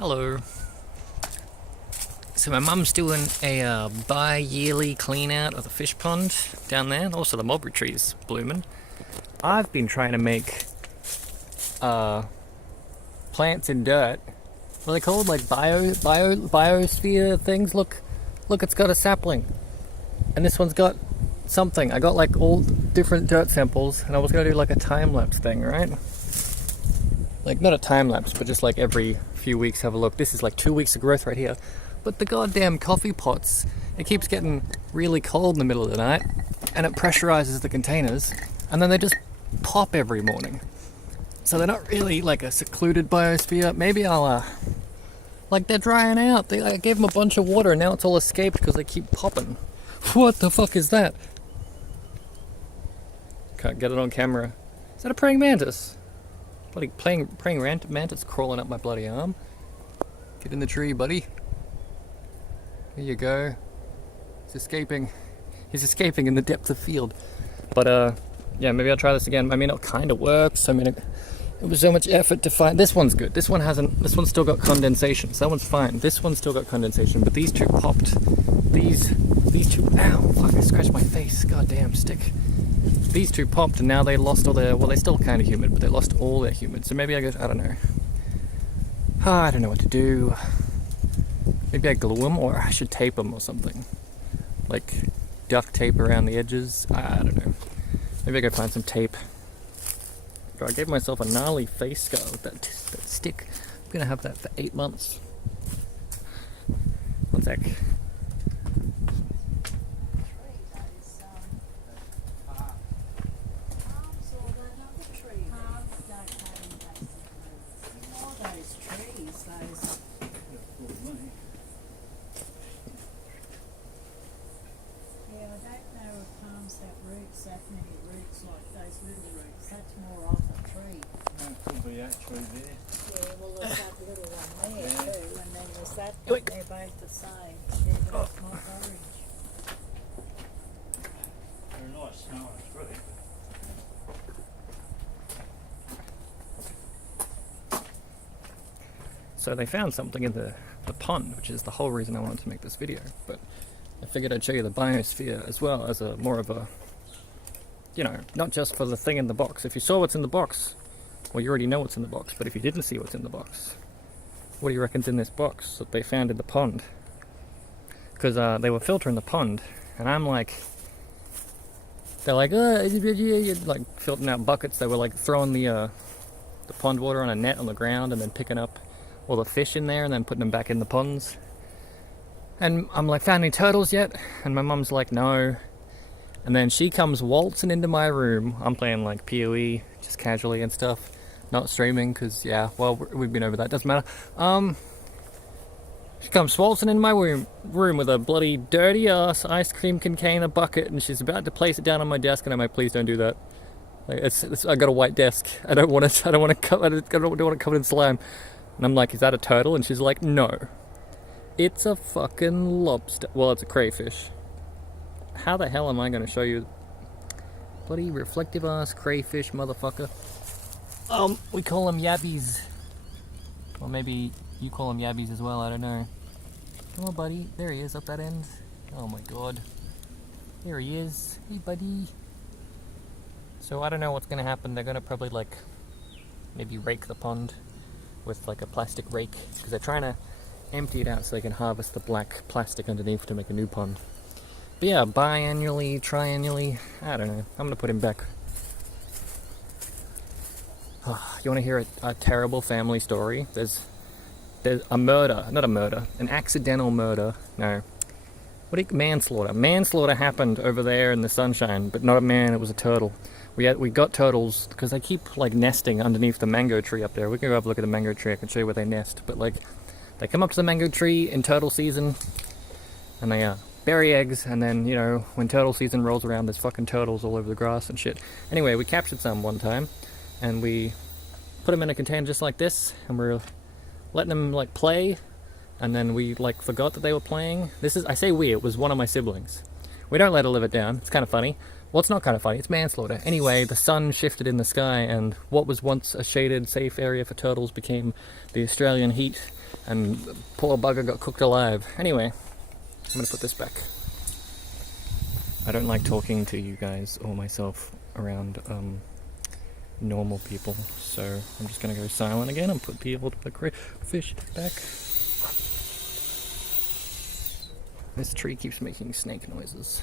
Hello. So my mum's doing a bi-yearly clean out of the fish pond down there, and also the mulberry trees blooming. I've been trying to make plants in dirt. What are they called? Like biosphere things. Look, it's got a sapling, and this one's got something. I got like all different dirt samples, and I was gonna do like a time lapse thing, right? Like not a time lapse, but just like every few weeks have a look. This is like 2 weeks of growth right here. But the goddamn coffee pots, it keeps getting really cold in the middle of the night, and it pressurizes the containers, and then they just pop every morning. So they're not really like a secluded biosphere. Maybe I'll, like they're drying out. I gave them a bunch of water, and now it's all escaped because they keep popping. What the fuck is that? Can't get it on camera. Is that a praying mantis? Bloody praying mantis crawling up my bloody arm. Get in the tree, buddy. Here you go. He's escaping. He's escaping in the depth of field. But yeah, maybe I'll try this again. I mean, it kind of works. I mean, it was so much effort to find. This one's good. This one hasn't. This one's still got condensation. So that one's fine. This one's still got condensation, but these two popped. These two. Ow! Fuck! I scratched my face. Goddamn stick. These two popped, and now they lost all their. Well, they're still kind of humid, but they lost all their humid. So maybe I don't know. I don't know what to do. Maybe I glue them, or I should tape them or something. Like duct tape around the edges. I don't know. Maybe I go find some tape. God, I gave myself a gnarly face scar with that stick. I'm gonna have that for 8 months. One sec. That many roots like those little roots. That's more off a tree. That could be actually there. Yeah, well there's that little one there Yeah. too, and then there's that one. They're both the same. They're both not orange. They're a nice smelling fruit. So they found something in the pond, which is the whole reason I wanted to make this video. But I figured I'd show you the biosphere as well as a more of a, you know, not just for the thing in the box. If you saw what's in the box, well, you already know what's in the box. But if you didn't see what's in the box, what do you reckon's in this box that they found in the pond? Because they were filtering the pond, and I'm like, they're like, like filtering out buckets. They were like throwing the pond water on a net on the ground and then picking up all the fish in there and then putting them back in the ponds. And I'm like, found any turtles yet? And my mum's like, no. And then she comes waltzing into my room. I'm playing like PoE, just casually and stuff. Not streaming, because, yeah, well, we've been over that. Doesn't matter. She comes waltzing into my room with a bloody dirty ass ice cream container bucket, and she's about to place it down on my desk, and I'm like, please don't do that. Like, I got a white desk. I don't want to cover in slime. And I'm like, is that a turtle? And she's like, no. It's a fucking lobster. Well, it's a crayfish. How the hell am I going to show you? Bloody reflective ass crayfish, motherfucker. We call them yabbies. Or maybe you call them yabbies as well, I don't know. Come on, buddy. There he is, up that end. Oh my god. There he is. Hey, buddy. So I don't know what's going to happen. They're going to probably, like, maybe rake the pond with, like, a plastic rake. Because they're trying to empty it out so they can harvest the black plastic underneath to make a new pond. But yeah, biannually, triannually, I don't know. I'm gonna put him back. You wanna hear a terrible family story? There's a murder, not a murder, an accidental murder. No. Manslaughter. Manslaughter happened over there in the sunshine, but not a man, it was a turtle. We got turtles because they keep like nesting underneath the mango tree up there. We can go have a look at the mango tree. I can show you where they nest. But like, they come up to the mango tree in turtle season, and they bury eggs. And then, you know, when turtle season rolls around, there's fucking turtles all over the grass and shit. Anyway, we captured some one time, and we put them in a container just like this, and we're letting them like play. And then we like forgot that they were playing. I say we, it was one of my siblings. We don't let her live it down. It's kind of funny. Well, it's not kind of funny, it's manslaughter. Anyway, the sun shifted in the sky, and what was once a shaded, safe area for turtles became the Australian heat, and the poor bugger got cooked alive. Anyway, I'm gonna put this back. I don't like talking to you guys or myself around normal people, so I'm just gonna go silent again and put the old crayfish back. This tree keeps making snake noises.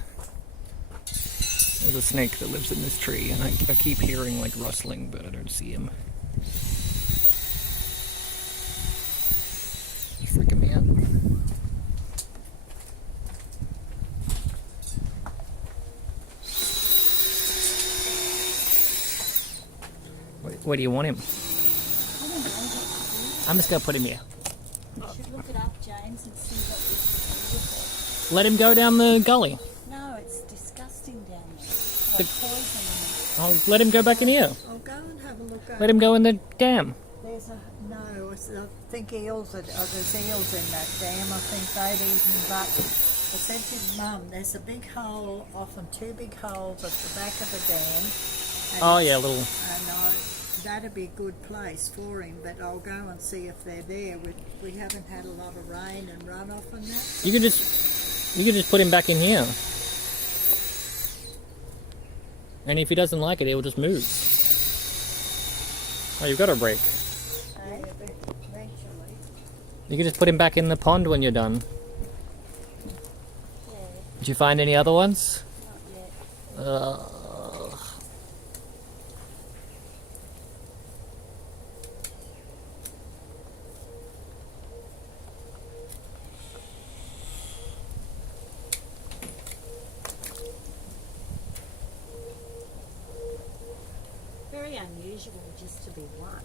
There's a snake that lives in this tree, and I keep hearing like rustling, but I don't see him. He's freaking me out. Where do you want him? I don't know what I'm just gonna put him here. to do. You should look it up, James, and see what you should do with Let him go down the gully. it. No, it's disgusting down there. Like poison. I'll let him go back in here. I'll go and have a look at Let him go in the dam. There's a no. I think eels. There's eels in that dam. I think they'd eaten. But I said to Mum, there's a big hole, often two big holes at the back of the dam. And Oh yeah, little. that'd be a good place for him. But I'll go and see if they're there. We haven't had a lot of rain and runoff and that. You could just put him back in here. And if he doesn't like it, he'll just move. Oh, you've got a break. Yeah, eventually. You can just put him back in the pond when you're done. Yeah, Did you find any other ones? not yet. Very unusual just to be one.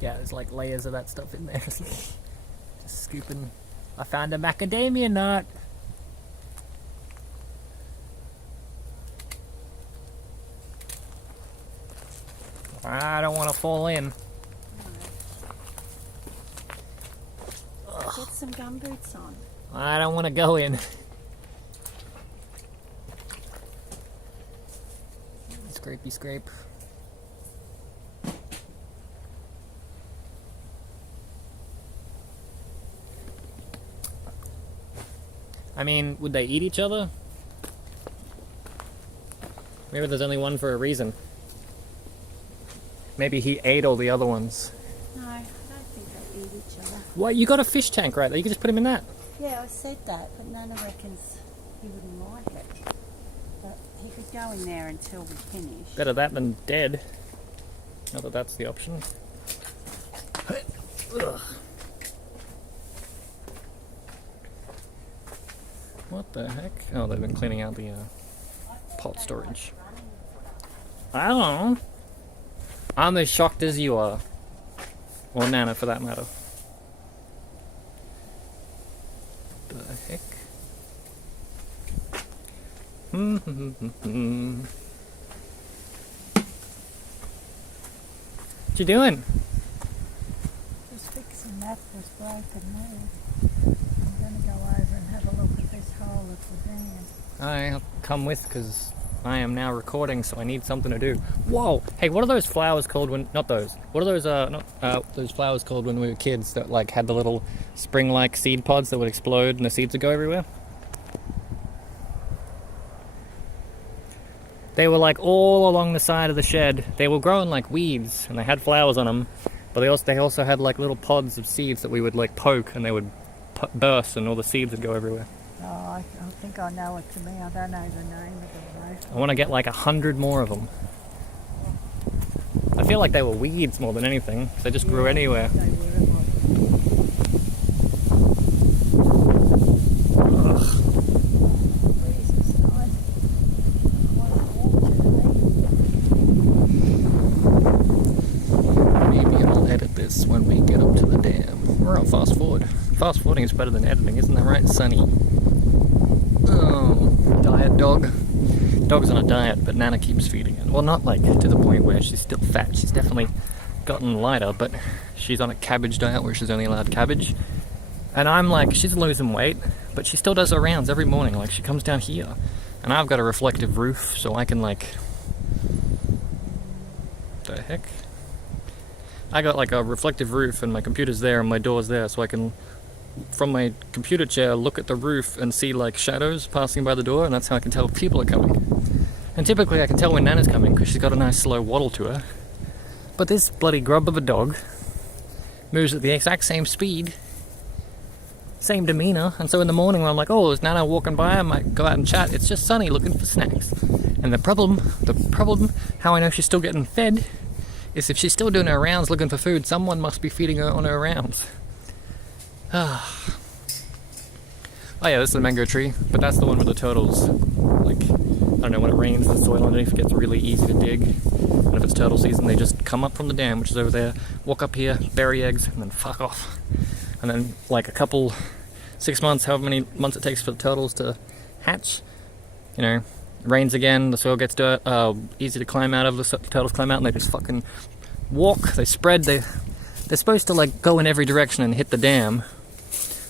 Yeah, there's like layers of that stuff in there. Just scooping. I found a macadamia nut. I don't want to fall in. Get some gumboots on. I don't want to go in. Scrapey scrape. I mean, would they eat each other? Maybe there's only one for a reason. Maybe he ate all the other ones. No, I don't think they eat each other. What? You got a fish tank right there. You can just put him in that. Yeah, I said that, but Nana reckons he wouldn't like it. But he could go in there until we finish. Better that than dead. Not that that's the option. Ugh. What the heck? Oh, they've been cleaning out the pot storage. I don't know. I'm as shocked as you are. Or Nana, for that matter. The heck? What you doing? Just fixing that was broken there. I'm going to go over and have a look at this hole at the dam. I'll come with because I am now recording, so I need something to do. Whoa! Hey, what are those flowers called when? Not those. What are those? Those flowers called when we were kids that like had the little spring-like seed pods that would explode and the seeds would go everywhere. They were like all along the side of the shed. They were growing like weeds, and they had flowers on them. But they also had like little pods of seeds that we would like poke, and they would burst, and all the seeds would go everywhere. Oh, I think I know what you mean. I don't know the name of them though. I want to get like 100 more of them. I feel like they were weeds more than anything. They just grew anywhere. They were like Ugh. breeze is nice. Quite warm today. Maybe I'll edit this when we get up to the dam. Or I'll fast forward. Fast forwarding is better than editing, isn't that right, Sonny? Oh, diet dog. Dog's on a diet, but Nana keeps feeding it. Well, not like to the point where she's still fat. She's definitely gotten lighter, but she's on a cabbage diet where she's only allowed cabbage. And I'm like, she's losing weight, but she still does her rounds every morning. Like, she comes down here, and I've got a reflective roof, so I can, like... The heck? I got, like, a reflective roof, and my computer's there, and my door's there, so I can, from my computer chair, look at the roof and see, like, shadows passing by the door, and that's how I can tell if people are coming. And typically I can tell when Nana's coming, because she's got a nice slow waddle to her. But this bloody grub of a dog moves at the exact same speed, same demeanor, and so in the morning when I'm like, oh, is Nana walking by? I might go out and chat. It's just Sunny looking for snacks. And the problem, how I know she's still getting fed, is if she's still doing her rounds looking for food, someone must be feeding her on her rounds. Oh yeah, this is a mango tree, but that's the one with the turtles. Like, I don't know, when it rains, the soil underneath gets really easy to dig. And if it's turtle season, they just come up from the dam, which is over there, walk up here, bury eggs, and then fuck off. And then, like, 6 months, however many months it takes for the turtles to hatch, you know, rains again, the soil gets dirt, easy to climb out of, the turtles climb out, and they just fucking walk, they spread, they're supposed to, like, go in every direction and hit the dam,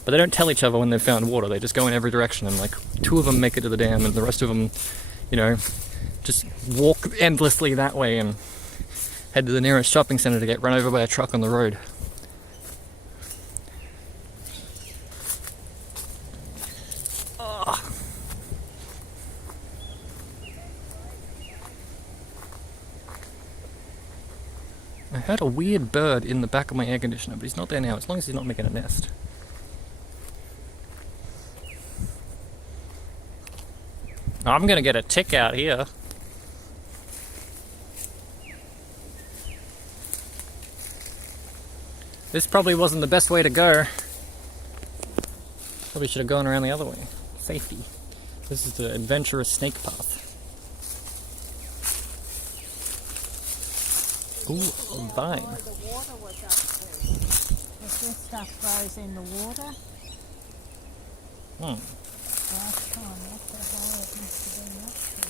but they don't tell each other when they've found water, they just go in every direction, and, like, 2 of them make it to the dam, and the rest of them, you know, just walk endlessly that way and head to the nearest shopping centre to get run over by a truck on the road. I heard a weird bird in the back of my air conditioner, but he's not there now, as long as he's not making a nest. I'm gonna get a tick out here. This probably wasn't the best way to go. Probably should have gone around the other way. Safety. This is the adventurous snake path. Ooh, a vine. The water was up to. If this stuff grows in the water. Last time, what the hell it must have been up to.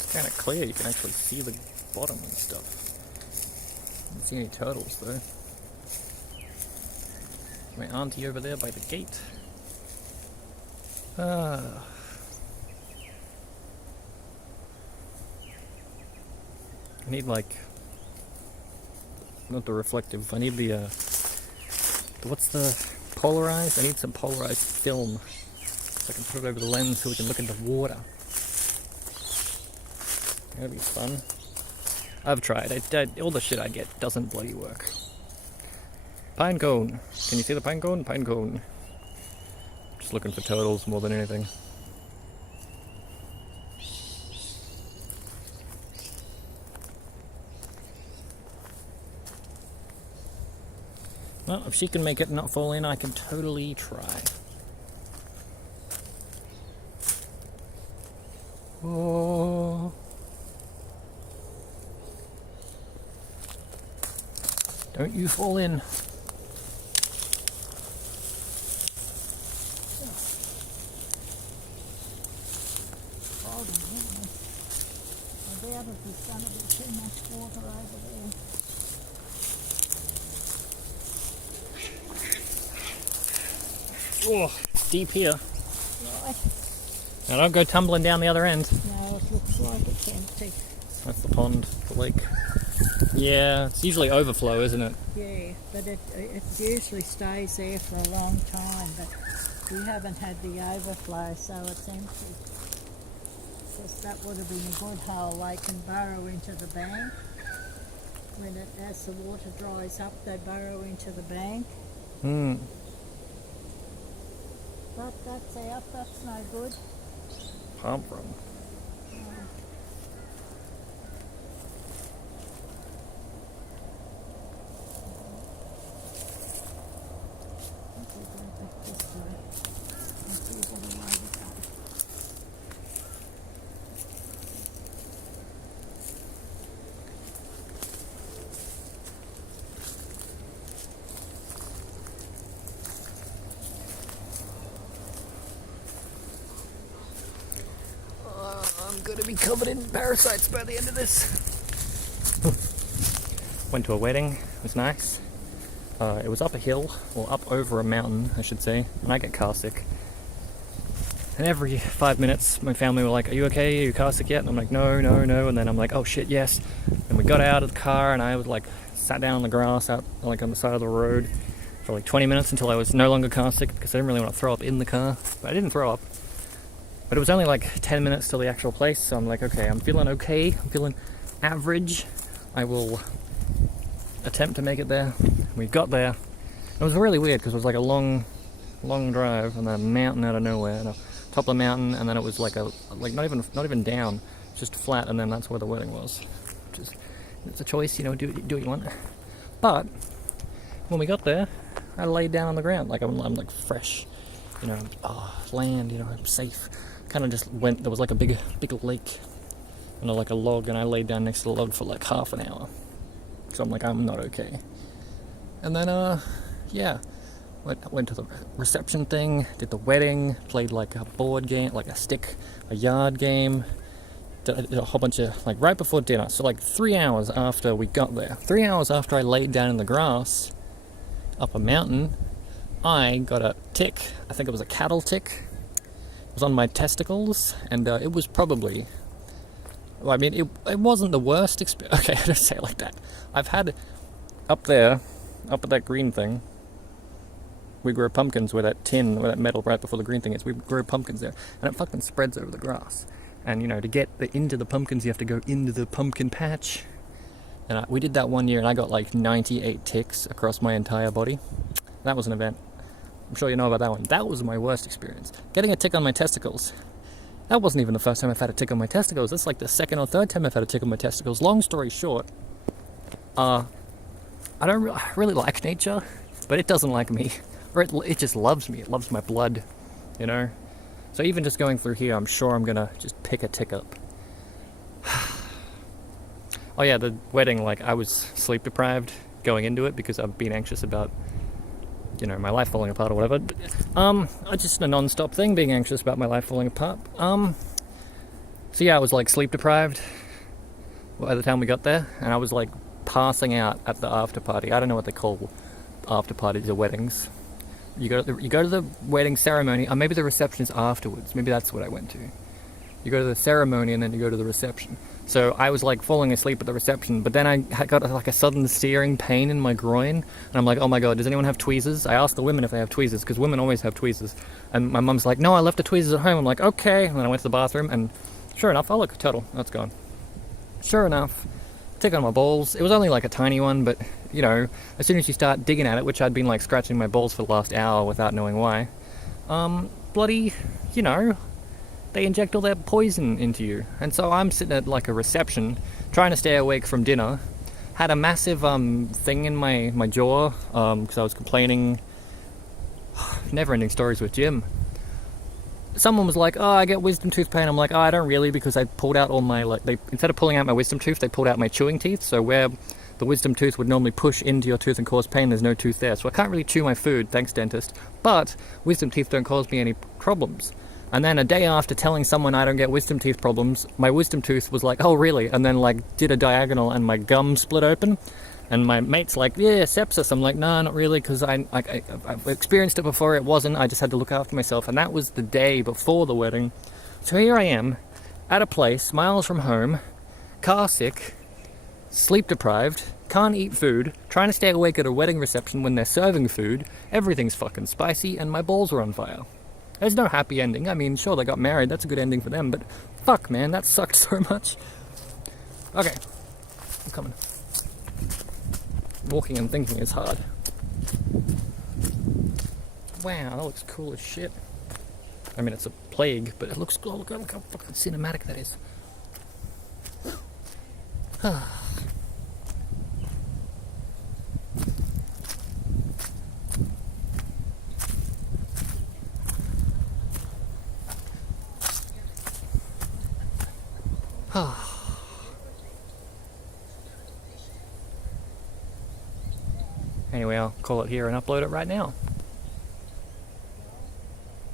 It's kind of clear, you can actually see the bottom and stuff. I don't see any turtles though. My auntie over there by the gate. I need, like, not the reflective, I need the what's the polarized? I need some polarized film so I can put it over the lens so we can look into water. That'd be fun. I've tried. All the shit I get doesn't bloody work. Pine cone. Can you see the pine cone? Pine cone. Just looking for turtles more than anything. Well, if she can make it not fall in, I can totally try. Oh. Don't you fall in. Oh, I doubt if there's going to be too much water over there. Oh, deep here. Right. Now don't go tumbling down the other end. No, it looks like it's empty. That's the pond, the lake. Yeah, it's usually overflow, isn't it? Yeah, but it usually stays there for a long time, but we haven't had the overflow, so it's empty. Because that would have been a good hole. They can burrow into the bank. As the water dries up, they burrow into the bank. But that's out, that's no good. Palm from. be covered in parasites by the end of this. Went to a wedding, it was nice. It was up a hill, or up over a mountain, I should say, and I get car sick. And every 5 minutes, my family were like, "Are you okay? Are you car sick yet?" And I'm like, "No, no, no." And then I'm like, "Oh shit, yes." And we got out of the car, and I was like, sat down on the grass out like on the side of the road for like 20 minutes until I was no longer car sick because I didn't really want to throw up in the car. But I didn't throw up. But it was only like 10 minutes till the actual place, so I'm like, okay, I'm feeling average. I will attempt to make it there. We got there. It was really weird because it was like a long drive and then a mountain out of nowhere, and a top of the mountain, and then it was like not even down, just flat, and then that's where the wedding was. Which is, it's a choice, do what you want. But when we got there, I laid down on the ground like I'm like fresh, land, I'm safe. Kind of just went. There was like a big lake, and like a log, and I laid down next to the log for like half an hour. So I'm like, I'm not okay. And then went to the reception thing, did the wedding, played like a board game, like a yard game, did a whole bunch of, like right before dinner, so like 3 hours after we got there, 3 hours after I laid down in the grass up a mountain, I got a tick. I think it was a cattle tick. It was on my testicles, and it was probably, well, I mean, it wasn't the worst experience. Okay, I don't say it like that. I've had up there, up at that green thing, we grow pumpkins where that metal right before the green thing is. We grow pumpkins there, and it fucking spreads over the grass. And to get into the pumpkins, you have to go into the pumpkin patch. And we did that one year, and I got like 98 ticks across my entire body. That was an event. I'm sure you know about that one. That was my worst experience. Getting a tick on my testicles. That wasn't even the first time I've had a tick on my testicles. That's like the second or third time I've had a tick on my testicles. Long story short, I don't really like nature, but it doesn't like me. Or it just loves me. It loves my blood, So even just going through here, I'm sure I'm gonna just pick a tick up. Oh yeah, the wedding, like I was sleep deprived going into it because I've been anxious about, my life falling apart or whatever. It's just a non-stop thing, being anxious about my life falling apart. So yeah, I was like sleep deprived by the time we got there, and I was like passing out at the after party. I don't know what they call after parties or weddings. You go to the wedding ceremony, or maybe the reception is afterwards. Maybe that's what I went to. You go to the ceremony and then you go to the reception. So I was like falling asleep at the reception, but then I got like a sudden searing pain in my groin, and I'm like, oh my god, does anyone have tweezers? I asked the women if they have tweezers, because women always have tweezers. And my mum's like, no, I left the tweezers at home. I'm like, okay. And then I went to the bathroom, and sure enough, oh look, turtle, that's gone. Sure enough, tick on my balls. It was only like a tiny one, but as soon as you start digging at it, which I'd been like scratching my balls for the last hour without knowing why, bloody, they inject all their poison into you. And so I'm sitting at like a reception, trying to stay awake from dinner, had a massive thing in my jaw, because I was complaining. Never-ending stories with Jim. Someone was like, oh, I get wisdom tooth pain. I'm like, oh, I don't really, because I pulled out all my, instead of pulling out my wisdom tooth, they pulled out my chewing teeth. So where the wisdom tooth would normally push into your tooth and cause pain, there's no tooth there. So I can't really chew my food, thanks dentist. But wisdom teeth don't cause me any problems. And then a day after telling someone I don't get wisdom teeth problems, my wisdom tooth was like, oh really? And then did a diagonal and my gum split open. And my mate's like, yeah, sepsis. I'm like, no, not really, because I've experienced it before. It wasn't. I just had to look after myself. And that was the day before the wedding. So here I am, at a place, miles from home, car sick, sleep deprived, can't eat food, trying to stay awake at a wedding reception when they're serving food. Everything's fucking spicy, and my balls are on fire. There's no happy ending. I mean, sure, they got married. That's a good ending for them. But fuck, man, that sucked so much. Okay, I'm coming. Walking and thinking is hard. Wow, that looks cool as shit. I mean, it's a plague, but it looks cool. Look how fucking cinematic that is. Anyway, I'll call it here and upload it right now.